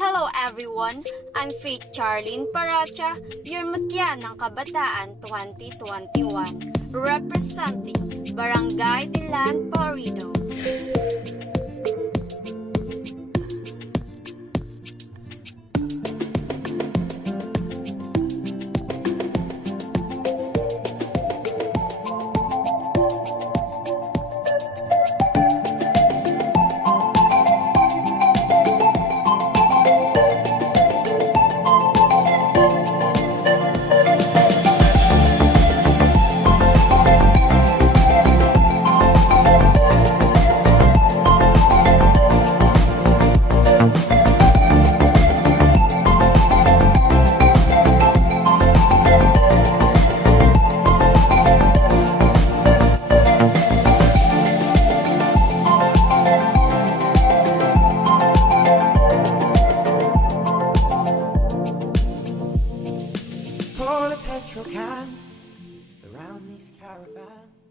Hello everyone, I'm Faith Charlene Paracha, your Mutya ng Kabataan 2021, representing Barangay Dilan, Paurido. Pour the petrol can around this caravan.